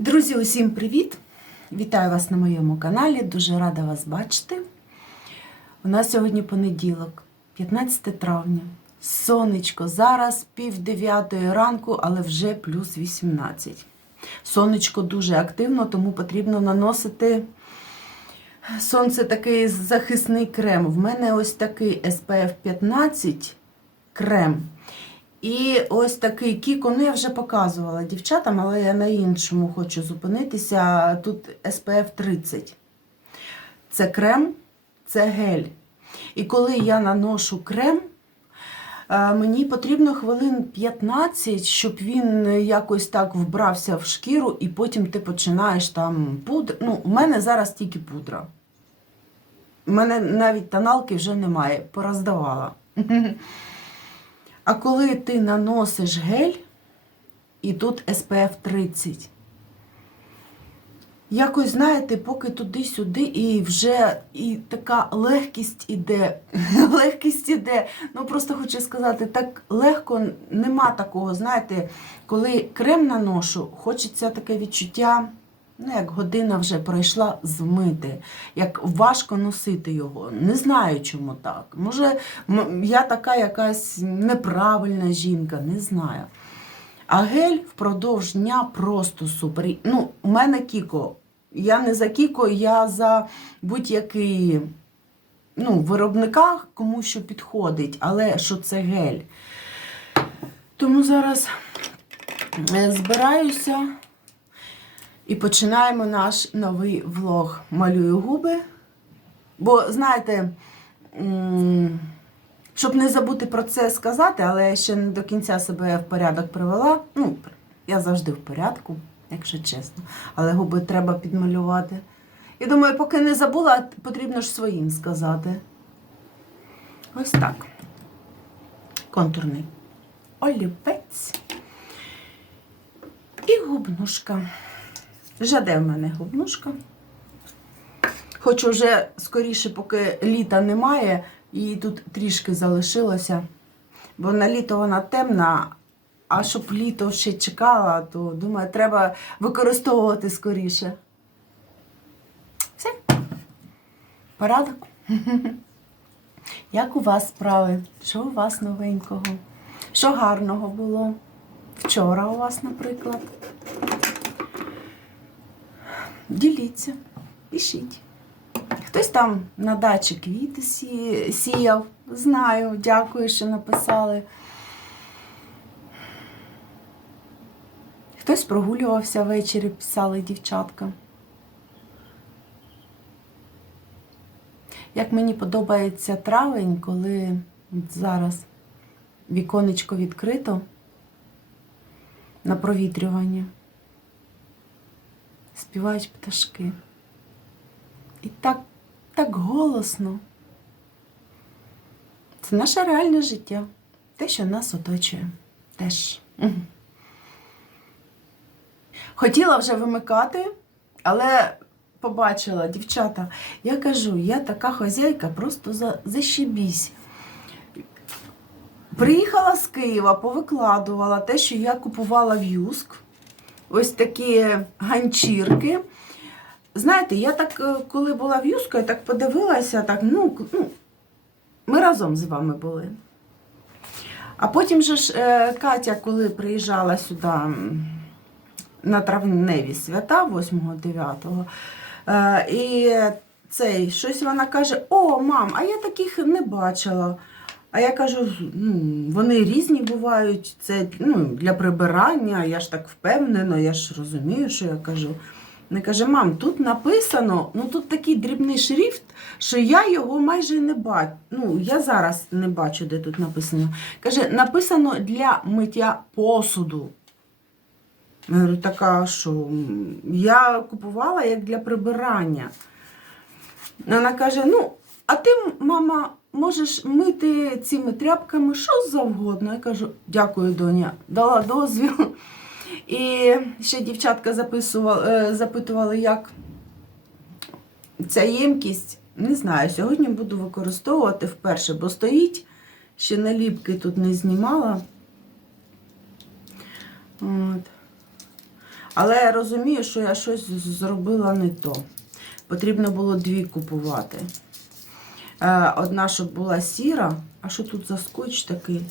Друзі, усім привіт! Вітаю вас на моєму каналі. Дуже рада вас бачити. У нас сьогодні понеділок, 15 травня. Сонечко. Зараз пів дев'ятої ранку, але вже плюс 18. Сонечко дуже активно, тому потрібно наносити сонце такий захисний крем. В мене ось такий SPF 15 крем. І ось такий кіко, ну я вже показувала дівчатам, але я на іншому хочу зупинитися. Тут SPF 30. Це крем, це гель. І коли я наношу крем, е, мені потрібно хвилин 15, щоб він якось так вбрався в шкіру, і потім ти починаєш там пудр. Ну, у мене зараз тільки пудра. У мене навіть тоналки вже немає, пороздавала. А коли ти наносиш гель, і тут SPF 30, якось, знаєте, поки туди-сюди, і вже і така легкість іде. легкість іде. Ну, просто хочу сказати, так легко нема такого, знаєте, коли крем наношу, хочеться таке відчуття. Ну, як година вже пройшла змити, як важко носити його. Не знаю, чому так. Може, я така якась неправильна жінка, не знаю. А гель впродовж дня просто супер. Ну, у мене Кіко. Я не за Кіко, я за будь-який ну, виробника, кому що підходить, але що це гель. Тому зараз е, збираюся. І починаємо наш новий влог. Малюю губи. Бо, знаєте, щоб не забути про це сказати, але я ще не до кінця себе в порядок привела. Ну, я завжди в порядку, якщо чесно. Але губи треба підмалювати. І думаю, поки не забула, потрібно ж своїм сказати. Ось так. Контурний олівець. І губнушка. Жаде в мене губнушка. Хочу вже скоріше, поки літа немає, і тут трішки залишилося. Бо на літо вона темна, а щоб літо ще чекала, то думаю, треба використовувати скоріше. Все. Порядок. Як у вас справи? Що у вас новенького? Що гарного було? Вчора у вас, наприклад. Діліться, пишіть. Хтось там на дачі квіти сі- сіяв. Знаю, дякую, що написали. Хтось прогулювався ввечері, писали дівчатка. Як мені подобається травень, коли зараз віконечко відкрито на провітрювання співають пташки. І так, так голосно. Це наше реальне життя. Те, що нас оточує. Теж. Хотіла вже вимикати, але побачила, дівчата, я кажу, я така хазяйка, просто за, зашибісь. Приїхала з Києва, повикладувала те, що я купувала в Юск ось такі ганчірки. Знаєте, я так, е, коли була в Юску, я так подивилася, так, ну, ну, ми разом з вами були. А потім же ж е, Катя, коли приїжджала сюди на травневі свята 8-9, е, і цей, щось вона каже: О, мам, а я таких не бачила. А я кажу, ну, вони різні бувають, це ну, для прибирання, я ж так впевнена, я ж розумію, що я кажу. Вона каже, мам, тут написано, ну тут такий дрібний шрифт, що я його майже не бачу. Ну, я зараз не бачу, де тут написано. Каже, написано для миття посуду. Я говорю, така, що я купувала як для прибирання. Вона каже: ну, а ти, мама, можеш мити цими тряпками що завгодно. Я кажу, дякую, доня, дала дозвіл. І ще дівчатка е, запитували, як ця ємкість. Не знаю, сьогодні буду використовувати вперше, бо стоїть, ще наліпки тут не знімала. От. Але я розумію, що я щось зробила не то. Потрібно було дві купувати. Е, Одна, щоб була сіра. А що тут за скотч такий?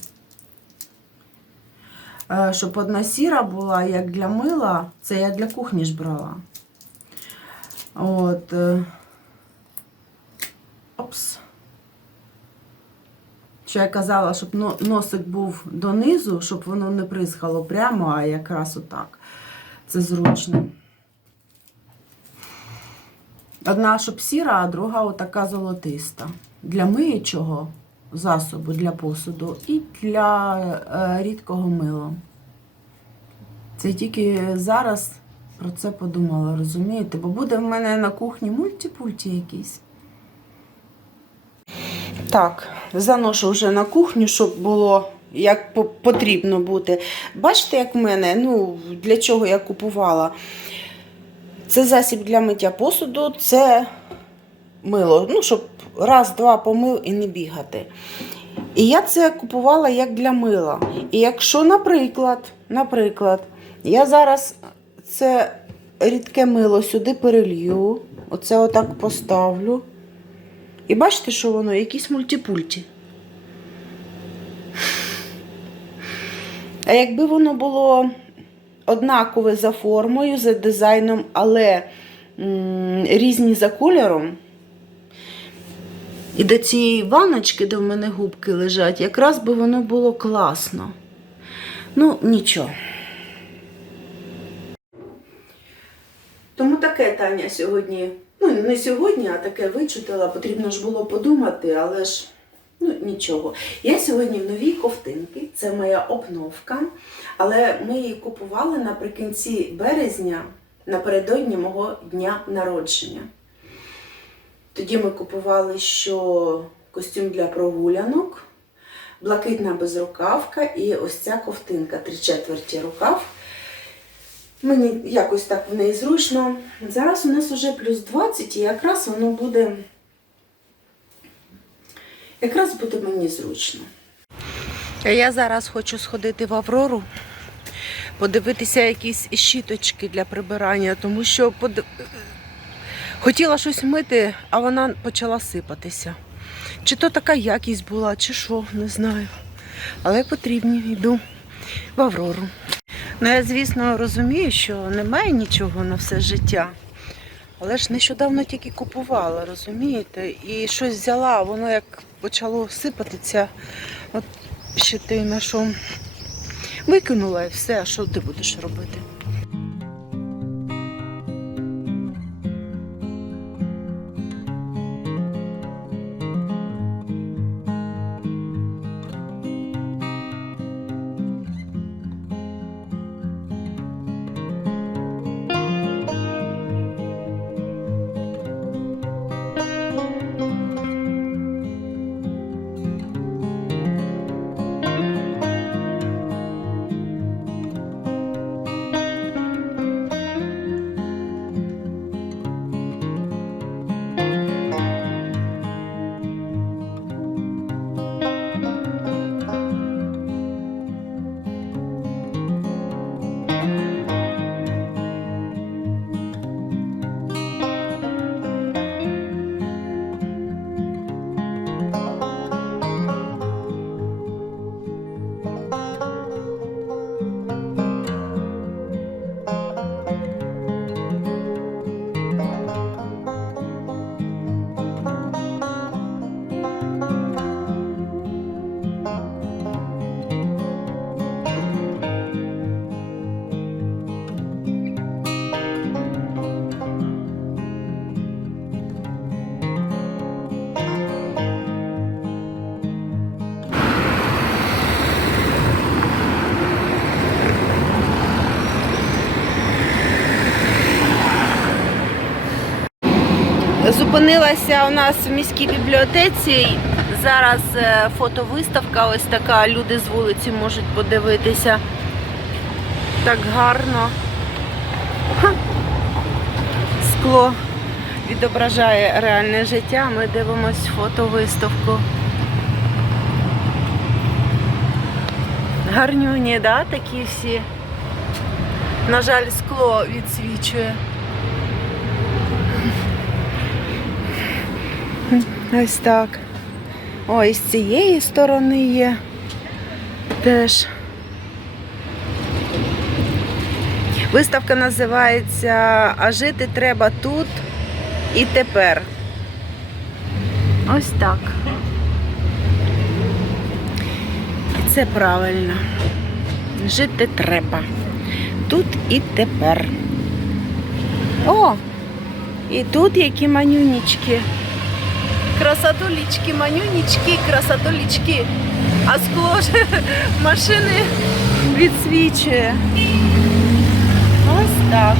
Е, Щоб одна сіра була, як для мила, це я для кухні ж брала. От. е, Опс. Що я казала, щоб носик був донизу, щоб воно не присхало прямо, а якраз отак. Це зручно. Одна, щоб сіра, а друга отака золотиста. Для миючого засобу, для посуду і для е, рідкого мила. Це тільки зараз про це подумала, розумієте? Бо буде в мене на кухні мультипульті якийсь. Так, заношу вже на кухню, щоб було як потрібно бути. Бачите, як в мене, ну, для чого я купувала? Це засіб для миття посуду, це мило. Ну, щоб раз-два помив і не бігати. І я це купувала як для мила. І якщо, наприклад, наприклад, я зараз це рідке мило сюди перелью, оце отак поставлю. І бачите, що воно якісь мультипульті. А якби воно було однакове за формою, за дизайном, але різні за кольором, і до цієї ваночки, де в мене губки лежать, якраз би воно було класно. Ну, нічого. Тому таке Таня сьогодні. Ну, не сьогодні, а таке вичутила. Потрібно ж було подумати, але ж ну, нічого. Я сьогодні в новій ковтинки, це моя обновка. Але ми її купували наприкінці березня, напередодні мого дня народження. Тоді ми купували, що костюм для прогулянок, блакитна безрукавка і ось ця ковтинка, три четверті рукав. Мені якось так в неї зручно. Зараз у нас вже плюс 20 і якраз воно буде. Якраз буде мені зручно. Я зараз хочу сходити в Аврору, подивитися якісь щіточки для прибирання, тому що под... хотіла щось мити, а вона почала сипатися. Чи то така якість була, чи що, не знаю. Але потрібні, йду в Аврору. Ну, я, звісно, розумію, що немає нічого на все життя. Але ж нещодавно тільки купувала, розумієте? І щось взяла, воно як почало сипатися, от щетина, що викинула і все, а що ти будеш робити? Зупинилася у нас в міській бібліотеці. Зараз е, фотовиставка, ось така. Люди з вулиці можуть подивитися. Так гарно. Ха. Скло відображає реальне життя. Ми дивимось фотовиставку. Гарнюні, да, такі всі. На жаль, скло відсвічує. Ось так. Ой, з цієї сторони є теж. Виставка називається А жити треба тут і тепер. Ось так. І це правильно. Жити треба. Тут і тепер. О! І тут які манюнічки. Красотулічки, манюнічки, красотулічки. А скло ж машини відсвічує. Ось так.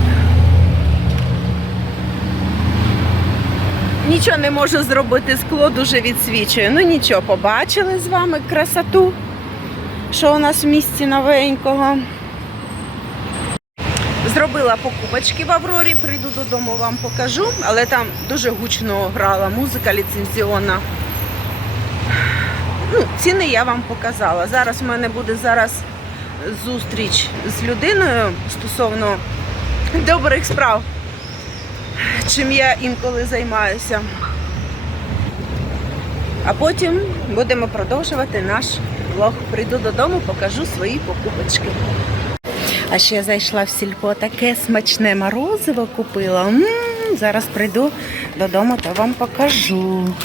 Нічого не можу зробити, скло дуже відсвічує. Ну нічого, побачили з вами красоту, що у нас в місті новенького. Зробила покупочки в Аврорі, прийду додому, вам покажу, але там дуже гучно грала музика ліцензіонна. Ну, ціни я вам показала. Зараз в мене буде зараз зустріч з людиною стосовно добрих справ, чим я інколи займаюся. А потім будемо продовжувати наш влог. Прийду додому, покажу свої покупочки. А ще зайшла в сільпо, таке смачне морозиво купила. м зараз прийду додому, то вам покажу.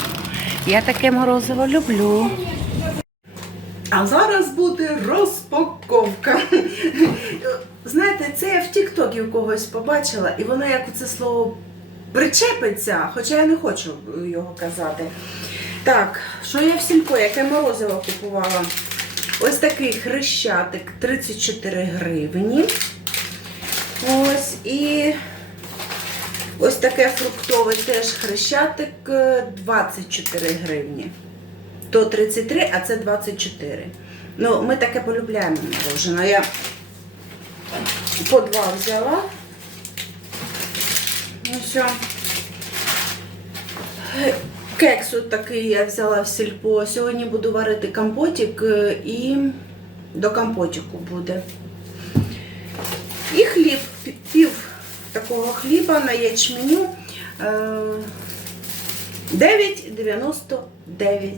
Я таке морозиво люблю. А зараз буде розпаковка. Знаєте, це я в Тіктокі у когось побачила, і воно як це слово причепиться, хоча я не хочу його казати. Так, що я в сільпо, яке морозиво купувала? Ось такий хрещатик 34 гривні. Ось і ось таке фруктове теж хрещатик е, 24 гривні. То 33, а це 24. Ну, ми таке полюбляємо мороженое. Я по два взяла. Ну все. Кекс такий я взяла в сільпо. Сьогодні буду варити компотик е, і до компотику буде. І хліб, пів такого хліба на ячменю е, 9,99.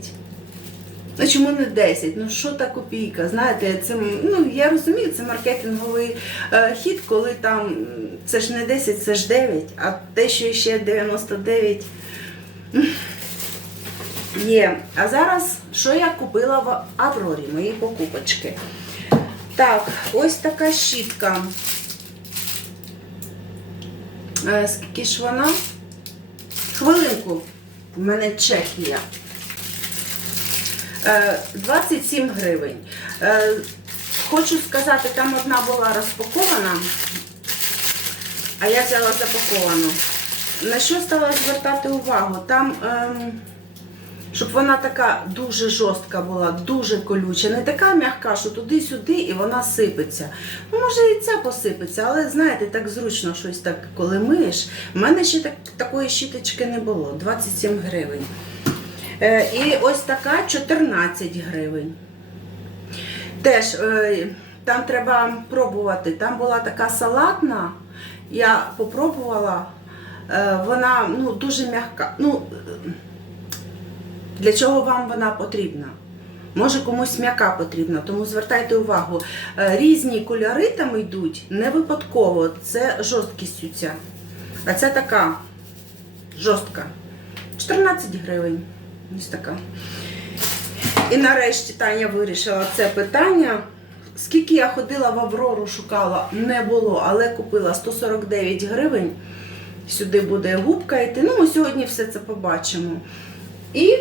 Ну чому не 10? Ну що та копійка? Знаєте, це ну я розумію, це маркетинговий е, хід, коли там це ж не 10, це ж 9, а те, що ще 99. Є. А зараз, що я купила в Аврорі, мої покупочки. Так, ось така щітка. Е, скільки ж вона? Хвилинку. У мене Чехія. Е, 27 гривень. Е, хочу сказати, там одна була розпакована, а я взяла запаковану. На що стала звертати увагу? Там, ем, щоб вона така дуже жорстка була, дуже колюча, не така м'яка, що туди-сюди і вона сипеться. Ну, може і ця посипеться, але знаєте, так зручно щось так, коли миєш. У мене ще так, такої щіточки не було, 27 гривень. Е, і ось така 14 гривень. Теж е, там треба пробувати. Там була така салатна, я попробувала. Е, Вона ну, дуже м'яка. Ну, для чого вам вона потрібна? Може комусь м'яка потрібна, тому звертайте увагу. Е, Різні кольори там йдуть не випадково, це жорсткістю ця. А ця така жорстка. 14 гривень. Ось така. І нарешті Таня вирішила це питання. Скільки я ходила в Аврору, шукала, не було, але купила 149 гривень. Сюди буде губка йти. Ну, ми сьогодні все це побачимо. І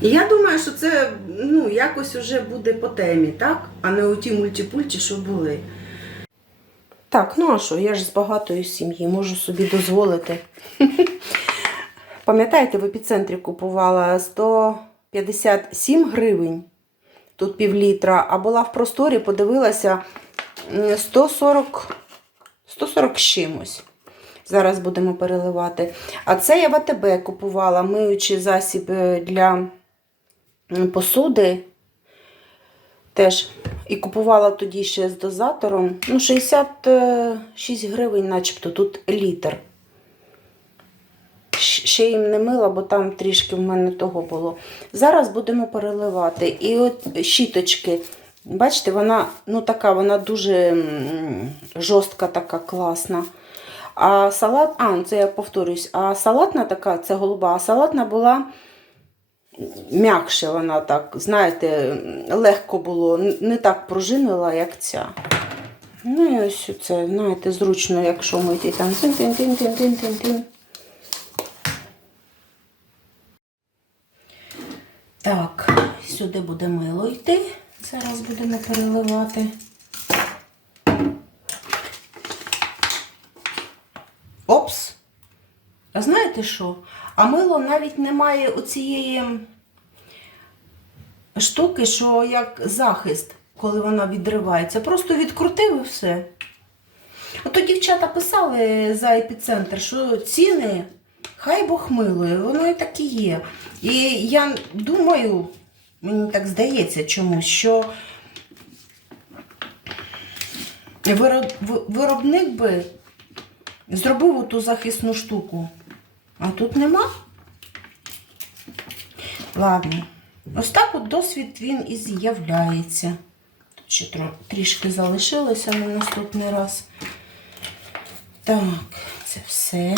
я думаю, що це ну, якось вже буде по темі, так? А не у ті мультипульті, що були. Так, ну а що, я ж з багатої сім'ї, можу собі дозволити. Пам'ятаєте, в епіцентрі купувала 157 гривень, тут пів літра, а була в просторі, подивилася 140, 140 з чимось. Зараз будемо переливати. А це я в АТБ купувала миючий засіб е, для посуди. Теж. І купувала тоді ще з дозатором. Ну, 66 гривень, начебто, тут літр. Ще їм не мила, бо там трішки в мене того було. Зараз будемо переливати. І от щіточки. Бачите, вона ну така, вона дуже жорстка, така класна. А салат, а, це я повторюсь, а салатна така, це голуба, а салатна була м'якше вона так, знаєте, легко було, не так пружинила, як ця. Ну і ось це, знаєте, зручно, якщо мити там тин-тин-тин-тин-тин-тин. Так, сюди буде мило йти. Зараз будемо переливати. Опс! А знаєте що? А мило навіть не має оцієї штуки, що як захист, коли вона відривається. Просто відкрутив і все. Ото дівчата писали за епіцентр, що ціни хай Бог милує, воно і так і є. І я думаю, мені так здається чомусь, що вироб- виробник би зробив ту захисну штуку. А тут нема. Ладно. Ось так от досвід він і з'являється. Тут ще трішки залишилося на наступний раз. Так, це все.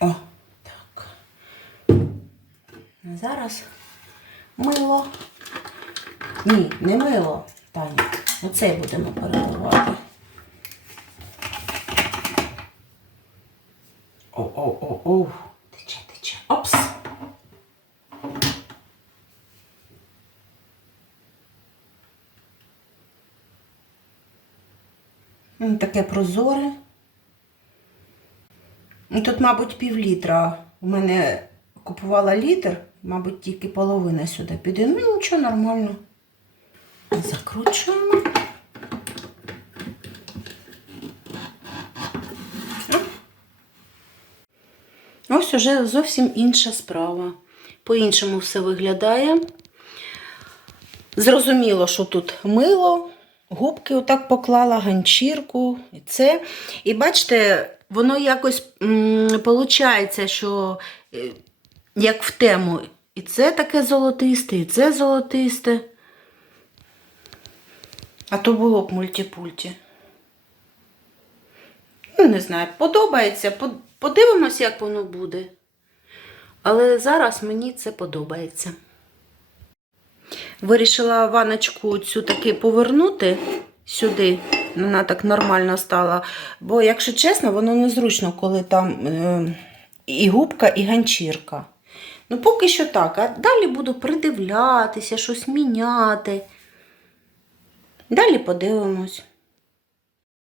О, так. А Зараз мило. Ні, не мило, Таня. Оцей будемо переливати. О-о-о-о. Тече, тече. Опс. Таке прозоре. Ну, Тут, мабуть, пів літра. У мене купувала літр, мабуть, тільки половина сюди піде. Ну, нічого, нормально. Закручуємо. Ось уже зовсім інша справа. По-іншому все виглядає. Зрозуміло, що тут мило, губки отак поклала, ганчірку і це. І бачите, воно якось виходить, що е, як в тему. І це таке золотисте, і це золотисте. А то було б мультипульті. Ну, не знаю, подобається. По- Подивимось, як воно буде. Але зараз мені це подобається. Вирішила ваночку цю таки повернути сюди. Вона так нормально стала. Бо, якщо чесно, воно незручно, коли там е, і губка, і ганчірка. Ну, поки що так. А далі буду придивлятися, щось міняти. Далі подивимось.